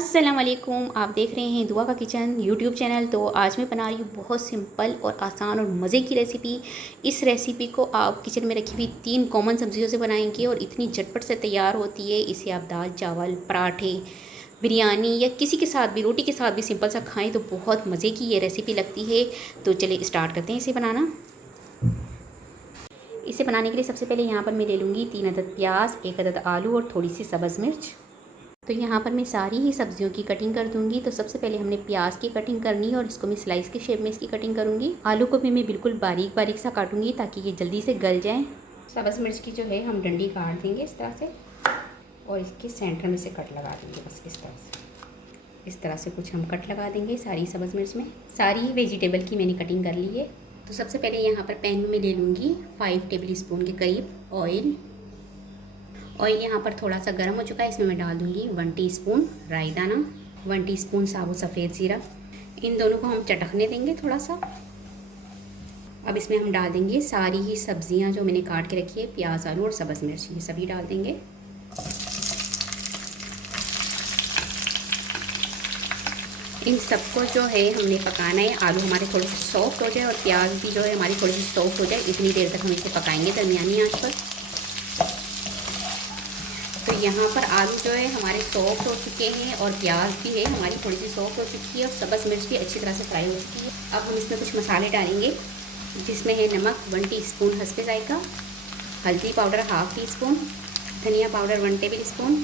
अस्सलाम वालेकुम। आप देख रहे हैं दुआ का किचन यूट्यूब चैनल। तो आज मैं बना रही हूँ बहुत सिंपल और आसान और मज़े की रेसिपी। इस रेसिपी को आप किचन में रखी हुई 3 कॉमन सब्जियों से बनाएंगे और इतनी झटपट से तैयार होती है। इसे आप दाल चावल पराठे बिरयानी या किसी के साथ भी, रोटी के साथ भी सिंपल सा खाएं तो बहुत मज़े की ये रेसिपी लगती है। तो चलिए स्टार्ट करते हैं इसे बनाना। इसे बनाने के लिए सबसे पहले यहाँ पर मैं ले लूँगी 3 अदद प्याज, 1 अदद आलू और थोड़ी सी सब्ज़ मिर्च। तो यहाँ पर मैं सारी ही सब्जियों की कटिंग कर दूँगी। तो सबसे पहले हमने प्याज की कटिंग करनी है और इसको मैं स्लाइस के शेप में इसकी कटिंग करूँगी। आलू को भी मैं बिल्कुल बारीक बारीक सा काटूँगी ताकि ये जल्दी से गल जाए। सब्ज़ मिर्च की जो है हम डंडी काट देंगे इस तरह से और इसके सेंटर में से कट लगा देंगे। बस इस तरह से कुछ हम कट लगा देंगे सारी सब्ज़ मिर्च में। सारी वेजिटेबल की मैंने कटिंग कर ली है। तो सबसे पहले यहाँ पर पैन में मैं ले लूँगी 5 टेबल स्पून के करीब ऑयल। ऑयल यहाँ पर थोड़ा सा गर्म हो चुका है। इसमें मैं डाल दूँगी 1 टीस्पून राई दाना, 1 टीस्पून साबुत सफ़ेद ज़ीरा। इन दोनों को हम चटकने देंगे थोड़ा सा। अब इसमें हम डाल देंगे सारी ही सब्जियाँ जो मैंने काट के रखी है, प्याज आलू और सब्ज़ मिर्च, ये सभी डाल देंगे। इन सबको जो है हमने पकाना है। आलू हमारे थोड़े से सॉफ्ट हो जाए और प्याज भी जो है हमारी थोड़ी सी सॉफ्ट हो जाए, इतनी देर तक हम इसे पकाएंगे दरमियानी आंच पर। तो यहाँ पर आलू जो है हमारे सॉफ्ट हो चुके हैं और प्याज भी है हमारी थोड़ी सी सॉफ्ट हो चुकी है और सब्ज़ मिर्च भी अच्छी तरह से फ्राई हो चुकी है। अब हम इसमें कुछ मसाले डालेंगे जिसमें है नमक 1 टीस्पून हस्बे जायका, हल्दी पाउडर 1/2 टीस्पून, धनिया पाउडर 1 टेबल स्पून,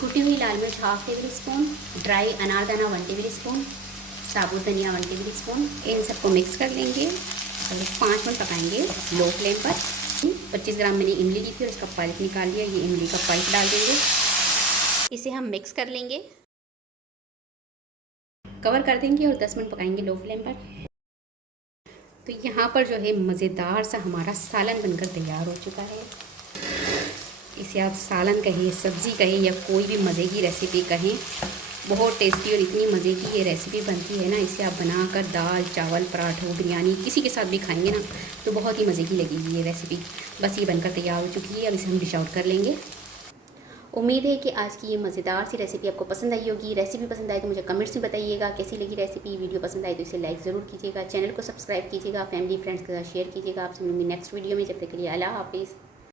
कुटी हुई लाल मिर्च 1/2 टेबल स्पून, ड्राई अनारदाना 1 टेबल स्पून, साबुत धनिया 1 टेबल स्पून। इन सबको मिक्स कर लेंगे और 5 मिनट पकाएंगे लो फ्लेम पर। 25 ग्राम मैंने इमली ली थी और इसका पल्प निकाल लिया। ये इमली का पल्प डाल देंगे। इसे हम मिक्स कर लेंगे, कवर कर देंगे और 10 मिनट पकाएंगे लो फ्लेम पर। तो यहाँ पर जो है मज़ेदार सा हमारा सालन बनकर तैयार हो चुका है। इसे आप सालन कहें, सब्ज़ी कहें या कोई भी मज़े की रेसिपी कहें, बहुत टेस्टी और इतनी मज़े की ये रेसिपी बनती है ना। इसे आप बनाकर दाल चावल पराठों बिरयानी किसी के साथ भी खाएंगे ना तो बहुत ही मज़े की लगेगी ये रेसिपी। बस ये बनकर तैयार हो चुकी है। अब इसे हम डिश आउट कर लेंगे। उम्मीद है कि आज की ये मज़ेदार सी रेसिपी आपको पसंद आई होगी। रेसिपी पसंद आए तो मुझे कमेंट्स में बताइएगा कैसी लगी रेसिपी। वीडियो पसंद आए तो इसे लाइक ज़रूर कीजिएगा, चैनल को सब्सक्राइब कीजिएगा, फैमिली फ्रेंड्स के साथ शेयर कीजिएगा। आपसे मिलूंगी नेक्स्ट वीडियो में। जब तक के लिए अल्लाह हाफिज़।